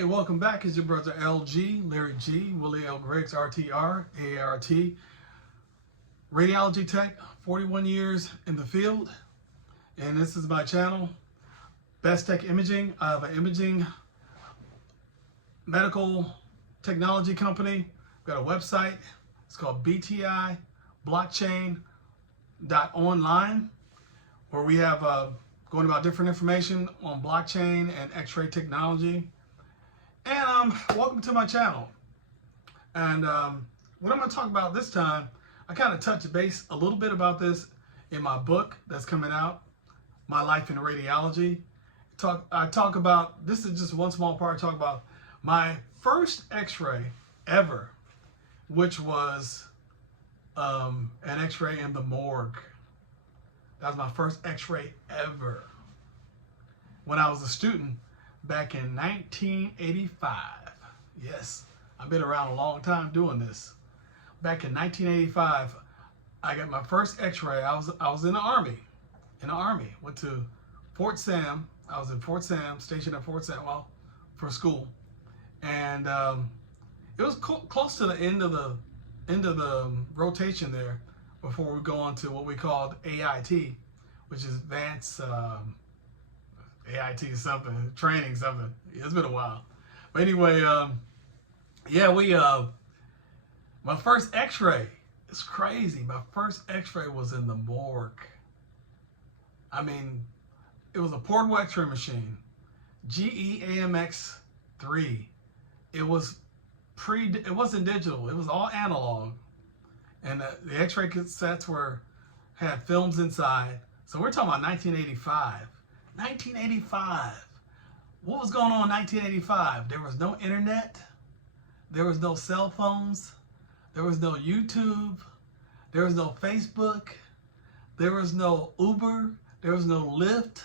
Hey, welcome back. It's your brother LG, Larry G, Willie L. Griggs, RTR, AART, radiology tech, 41 years in the field. And this is my channel, Best Tech Imaging. I have an imaging medical technology company. We've got a website. It's called BTI blockchain.online, where we have going about different information on blockchain and x-ray technology. And welcome to my channel. And what I'm going to talk about this time, I kind of touch base a little bit about this in my book that's coming out, My Life in Radiology. I talk about, this is just one small part, I talk about my first x-ray ever, which was an x-ray in the morgue. That was my first x-ray ever when I was a student back in 1985. Yes, I've been around a long time doing this. Back in 1985, I got my first x-ray. I was in the Army. Went to Fort Sam. I was in Fort Sam, stationed at Fort Sam, well, for school. And it was close to the end of the rotation there before we go on to what we called AIT, which is advanced AIT something, training something. It's been a while. But anyway, yeah, my first x-ray, it's crazy. My first x-ray was in the morgue. I mean, it was a portable x-ray machine, GE AMX3. It wasn't digital, it was all analog. And the x-ray cassettes had films inside. So we're talking about 1985. 1985. What was going on in 1985? There was no internet. There was no cell phones. There was no YouTube. There was no Facebook. There was no Uber. There was no Lyft.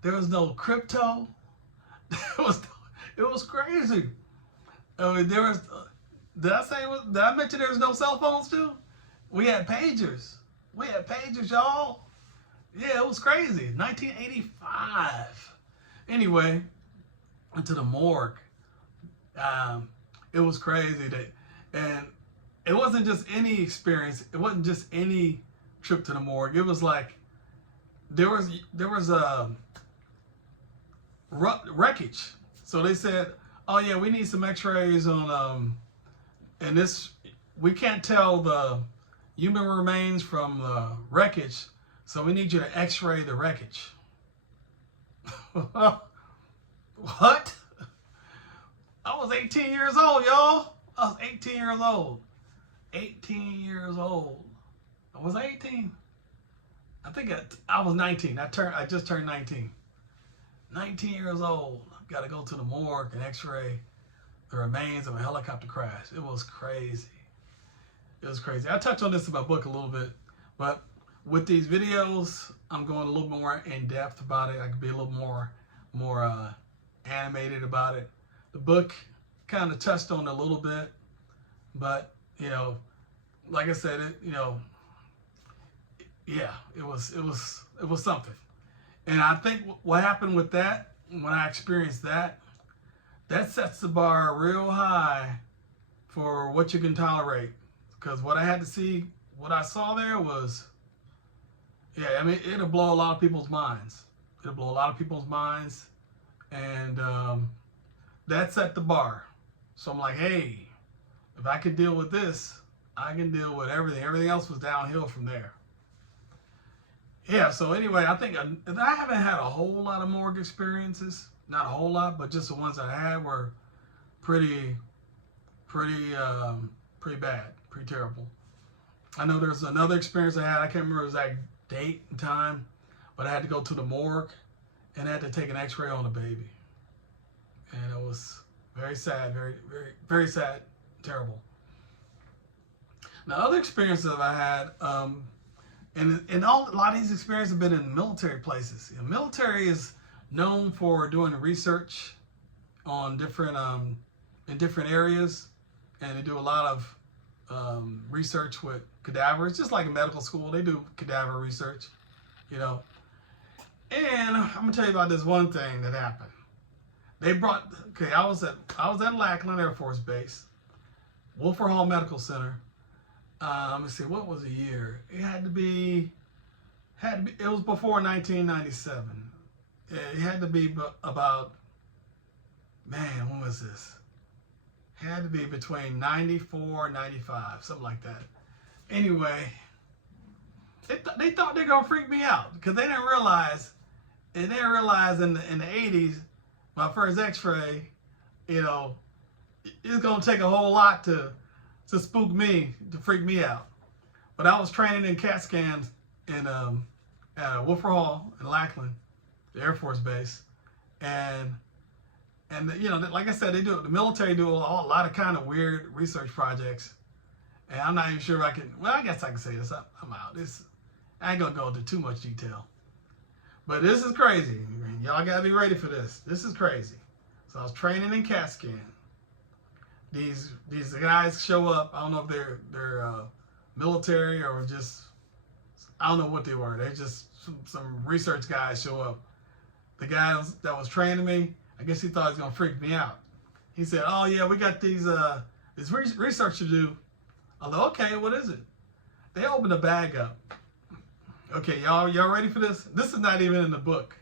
There was no crypto. It was crazy. I mean, did I mention there was no cell phones too? We had pagers. Y'all. Yeah, it was crazy. 1985. Anyway, went to the morgue. It was crazy and it wasn't just any experience. It wasn't just any trip to the morgue. It was like there was wreckage. So they said, "Oh yeah, we need some X-rays on and this. We can't tell the human remains from the wreckage." So we need you to x-ray the wreckage. What? I was 18 years old, y'all. I was 18 years old. 18 years old. I was 18. I think I was 19. I just turned 19. 19 years old. Got to go to the morgue and x-ray the remains of a helicopter crash. It was crazy. It was crazy. I touch on this in my book a little bit, but with these videos, I'm going a little more in depth about it. I can be a little more animated about it. The book kind of touched on it a little bit, but you know, like I said, yeah, it was something. And I think what happened with that, when I experienced that sets the bar real high for what you can tolerate. Because what I saw there was, yeah, I mean, it'll blow a lot of people's minds. And that set the bar. So I'm like, hey, if I could deal with this, I can deal with everything. Everything else was downhill from there. Yeah, so anyway, I think I haven't had a whole lot of morgue experiences. Not a whole lot, but just the ones I had were pretty bad, pretty terrible. I know there's another experience I had. I can't remember the exact date and time, but I had to go to the morgue and I had to take an x-ray on a baby. And it was very sad, very, very, very sad, terrible. Now, other experiences that I had, and a lot of these experiences have been in military places. The military is known for doing research on different in different areas, and they do a lot of research with cadavers, just like in medical school. They do cadaver research, you know. And I'm gonna tell you about this one thing that happened. They brought, okay, I was at Lackland Air Force Base, Wilford Hall Medical Center. Let me see, what was the year? It had to be, it was before 1997. It had to be about, man, when was this? It had to be between 94 and 95, something like that. Anyway, they thought they were gonna freak me out because they didn't realize in the 80s, my first X-ray, you know, it's gonna take a whole lot to spook me, to freak me out. But I was training in CAT scans in Wilford Hall in Lackland, the Air Force Base, and you know, like I said, the military do a lot of kind of weird research projects, and I'm not even sure if I can. Well, I guess I can say this. I'm out. I ain't gonna go into too much detail, but this is crazy. Y'all gotta be ready for this. This is crazy. So I was training in CAT scan. These guys show up. I don't know if they're military or just, I don't know what they were. They're just some research guys show up. The guy that was training me, I guess he thought he was gonna freak me out. He said, "Oh yeah, we got this research to do." I was like, "Okay, what is it?" They opened the bag up. Okay, y'all ready for this? This is not even in the book.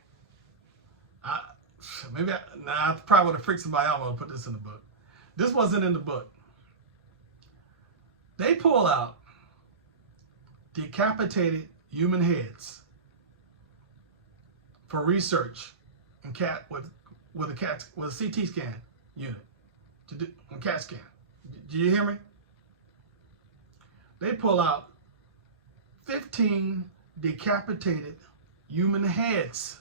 I probably would have freaked somebody out when I put this in the book. This wasn't in the book. They pull out decapitated human heads for research in with a CT scan unit to do on CAT scan. Do you hear me? They pull out 15 decapitated human heads.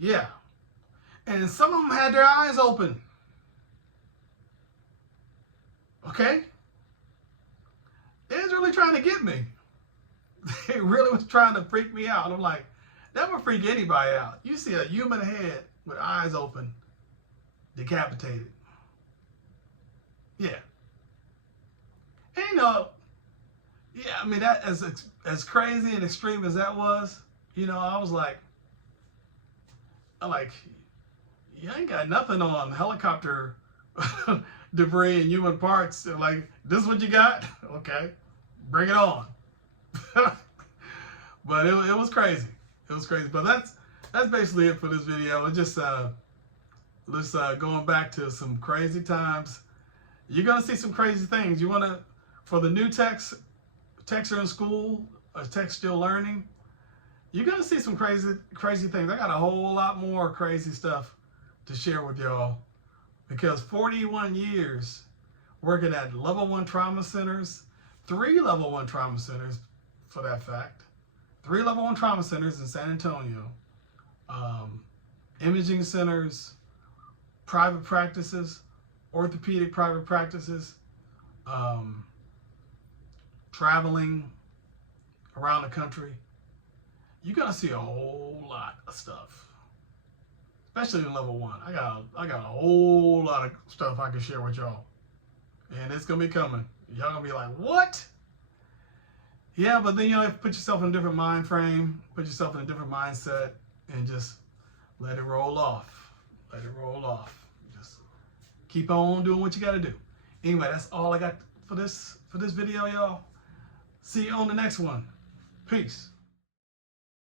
Yeah. And some of them had their eyes open. Okay? They was really trying to get me. They really was trying to freak me out. I'm like, that would freak anybody out. You see a human head with eyes open, decapitated. Yeah. And you know, yeah, I mean, that as crazy and extreme as that was, you know, I was like, you ain't got nothing on helicopter debris and human parts. They're like, this is what you got? Okay, bring it on. But it was crazy. It was crazy. But that's basically it for this video. It's just going back to some crazy times. You're gonna see some crazy things. You wanna, for the new techs are in school, or techs still learning, you're gonna see some crazy things. I got a whole lot more crazy stuff to share with y'all, because 41 years working at level 1 trauma centers, 3 level 1 trauma centers for that fact, 3 level 1 trauma centers in San Antonio, imaging centers, private practices, orthopedic private practices, traveling around the country. You're gonna see a whole lot of stuff, especially in level 1. I got a whole lot of stuff I can share with y'all, and it's gonna be coming. Y'all gonna be like, what? Yeah, but then you have to put yourself in a different mind frame, put yourself in a different mindset, and just let it roll off. Let it roll off. Just keep on doing what you gotta do. Anyway, that's all I got for this video, y'all. See you on the next one. Peace.